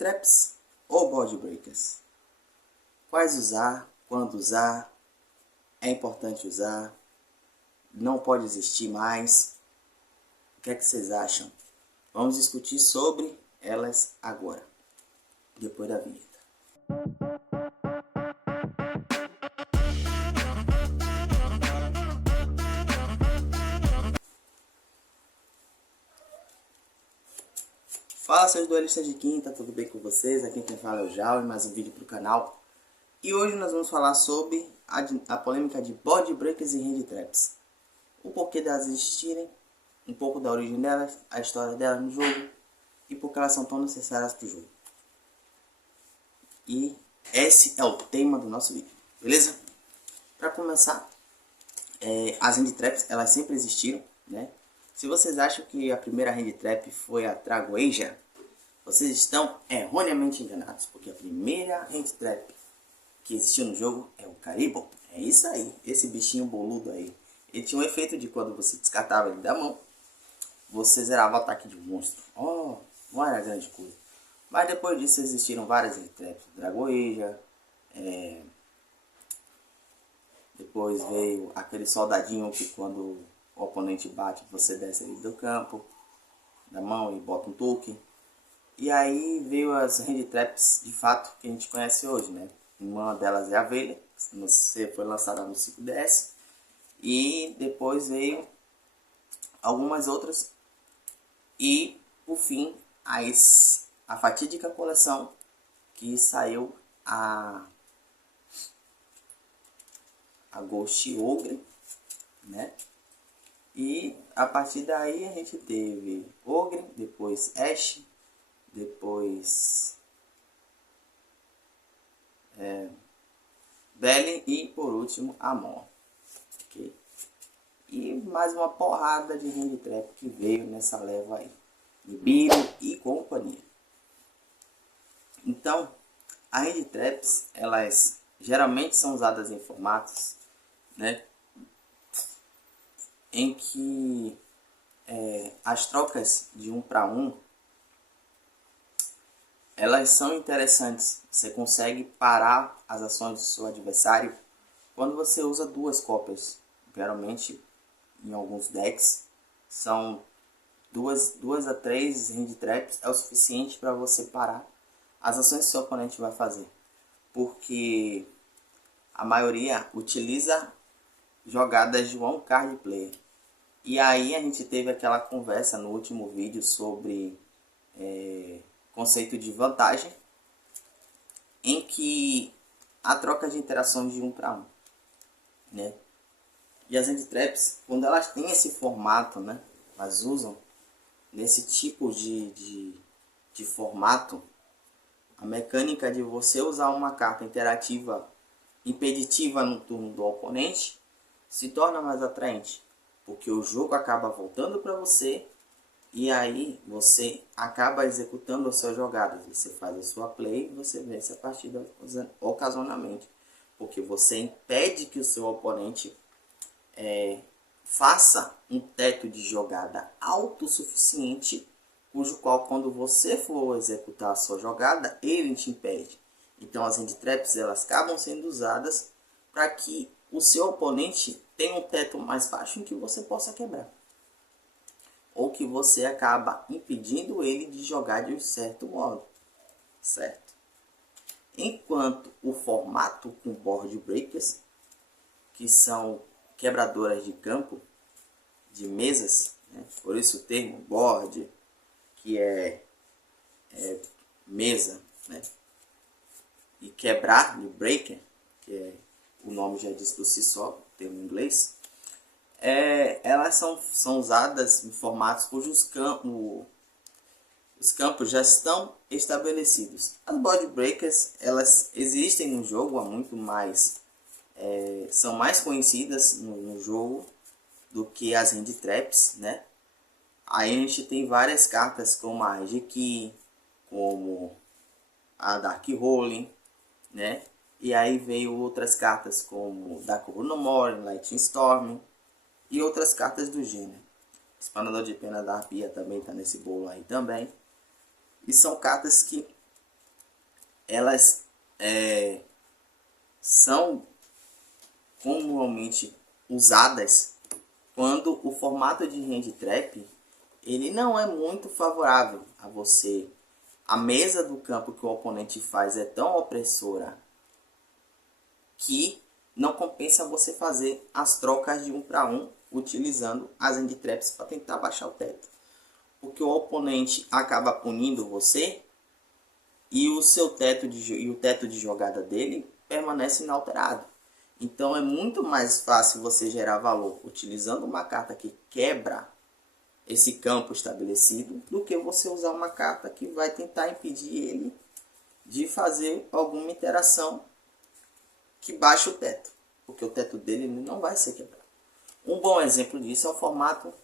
traps ou board breakers? Quais usar? Quando usar? É importante usar? Não pode existir mais? O que é que vocês acham? Vamos discutir sobre elas agora, depois da vinheta. Fala, seus duelistas de quinta, tudo bem com vocês? Aqui quem fala é o Jal, mais um vídeo para o canal. E hoje nós vamos falar sobre a polêmica de board breakers e hand traps. O porquê delas existirem, um pouco da origem delas, a história delas no jogo e por que elas são tão necessárias para o jogo. E esse é o tema do nosso vídeo, beleza? Para começar, as hand traps, elas sempre existiram, né? Se vocês acham que a primeira hand trap foi a Dragoeja, vocês estão erroneamente enganados, porque a primeira hand trap que existiu no jogo é o Caribou. É isso aí, esse bichinho boludo aí. Ele tinha um efeito de quando você descartava ele da mão, você zerava o ataque de um monstro. Oh, não era grande coisa. Mas depois disso existiram várias hand traps. Dragoeja, depois veio aquele soldadinho que quando o oponente bate, você desce ele do campo, da mão e bota um token. E aí veio as hand traps de fato que a gente conhece hoje, né? Uma delas é a Velha, que foi lançada no 5DS. E depois veio algumas outras. E por fim, a fatídica coleção que saiu a Ghost Ogre, né? E a partir daí a gente teve Ogre, depois Ash, depois Belen e por último Amon. Okay? E mais uma porrada de hand trap que veio nessa leva aí. Nibiru e companhia. Então, as hand traps, elas geralmente são usadas em formatos, né, em que as trocas de 1 para 1 elas são interessantes. Você consegue parar as ações do seu adversário quando você usa duas cópias. Geralmente, em alguns decks, são duas a 3 hand traps é o suficiente para você parar as ações que seu oponente vai fazer. Porque a maioria utiliza jogadas de one card player. E aí a gente teve aquela conversa no último vídeo sobre conceito de vantagem, em que a troca de interações de 1 para 1, né? E as hand traps, quando elas têm esse formato, né, elas usam nesse tipo de formato, a mecânica de você usar uma carta interativa impeditiva no turno do oponente se torna mais atraente, porque o jogo acaba voltando para você e aí você acaba executando as suas jogadas. Você faz a sua play e você vence a partida ocasionalmente, porque você impede que o seu oponente faça um teto de jogada autossuficiente, cujo qual quando você for executar a sua jogada, ele te impede. Então as hand traps, elas acabam sendo usadas para que o seu oponente tenha um teto mais baixo em que você possa quebrar, ou que você acaba impedindo ele de jogar de um certo modo, certo? Enquanto o formato com board breakers, que são quebradoras de campo, de mesas, né? Por isso o termo board, que é mesa, né? E quebrar de breaker, que é, o nome já diz por si só, o termo em inglês, elas são usadas em formatos cujos os campos já estão estabelecidos. As board breakers, elas existem no jogo há muito mais, são mais conhecidas no jogo do que as hand traps, né? Aí a gente tem várias cartas como a Argeki, como a Dark Rolling, né? E aí veio outras cartas como Dark Runomori, Lightning Storm e outras cartas do gênero. Espanador de Pena da Arpia também está nesse bolo aí também. E são cartas que elas são comumente usadas quando o formato de hand trap ele não é muito favorável a você. A mesa do campo que o oponente faz é tão opressora que não compensa você fazer as trocas de 1 para 1 utilizando as hand traps para tentar baixar o teto. Porque o oponente acaba punindo você e o seu teto de jogada dele permanece inalterado. Então é muito mais fácil você gerar valor utilizando uma carta que quebra esse campo estabelecido do que você usar uma carta que vai tentar impedir ele de fazer alguma interação que baixe o teto, porque o teto dele não vai ser quebrado. Um bom exemplo disso é o formato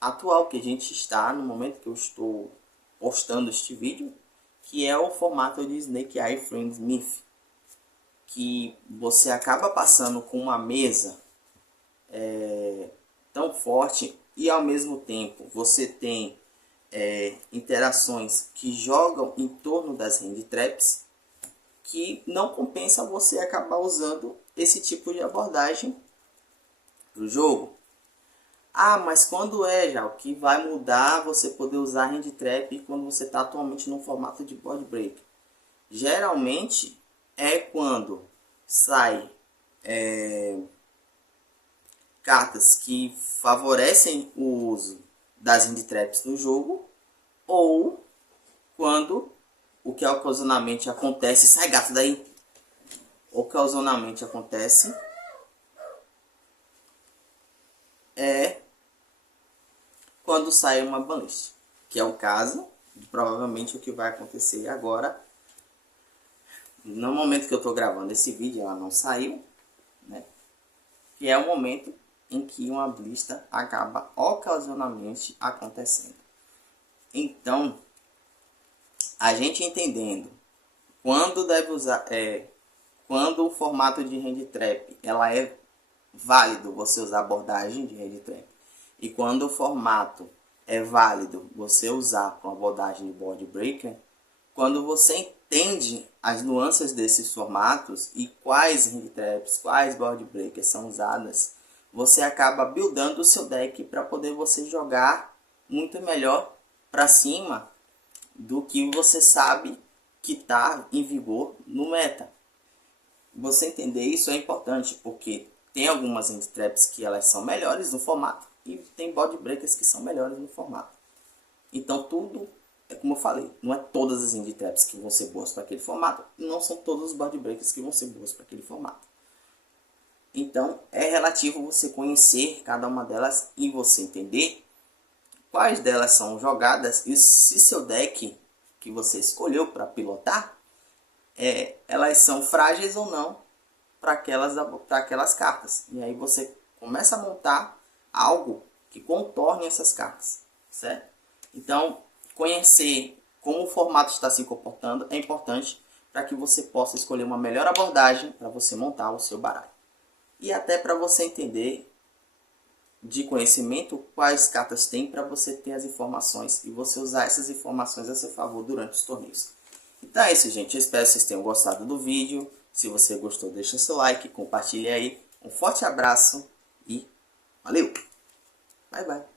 atual que a gente está no momento que eu estou postando este vídeo, que é o formato de Snake Eye Friendsmith, que você acaba passando com uma mesa tão forte e ao mesmo tempo você tem interações que jogam em torno das hand traps, que não compensa você acabar usando esse tipo de abordagem para o jogo. Ah, mas quando já o que vai mudar você poder usar hand trap quando você está atualmente no formato de board break? Geralmente é quando sai cartas que favorecem o uso das hand traps no jogo, ou quando o que ocasionalmente acontece, sai gato daí, ocasionalmente acontece é quando sai uma banlist, que é o caso de provavelmente o que vai acontecer agora. No momento que eu estou gravando esse vídeo, ela não saiu, né? Que é o momento em que uma blista acaba ocasionalmente acontecendo. Então, a gente entendendo quando deve usar, quando o formato de hand trap ela é válido você usar abordagem de hand trap, e quando o formato é válido você usar com abordagem de board breaker, quando você entende as nuances desses formatos e quais hand traps, quais board breakers são usadas, você acaba buildando o seu deck para poder você jogar muito melhor para cima do que você sabe que está em vigor no meta. Você entender isso é importante, porque tem algumas hand traps que elas são melhores no formato e tem board breakers que são melhores no formato. Então tudo é como eu falei, não é todas as hand traps que vão ser boas para aquele formato, e não são todos os board breakers que vão ser boas para aquele formato. Então é relativo você conhecer cada uma delas e você entender quais delas são jogadas e se seu deck que você escolheu para pilotar, elas são frágeis ou não para aquelas cartas. E aí você começa a montar algo que contorne essas cartas, certo? Então, conhecer como o formato está se comportando é importante para que você possa escolher uma melhor abordagem para você montar o seu baralho. E até para você entender de conhecimento quais cartas tem para você ter as informações e você usar essas informações a seu favor durante os torneios. Então é isso, gente. Eu espero que vocês tenham gostado do vídeo. Se você gostou, deixa seu like, compartilhe aí. Um forte abraço e valeu! Bye, bye!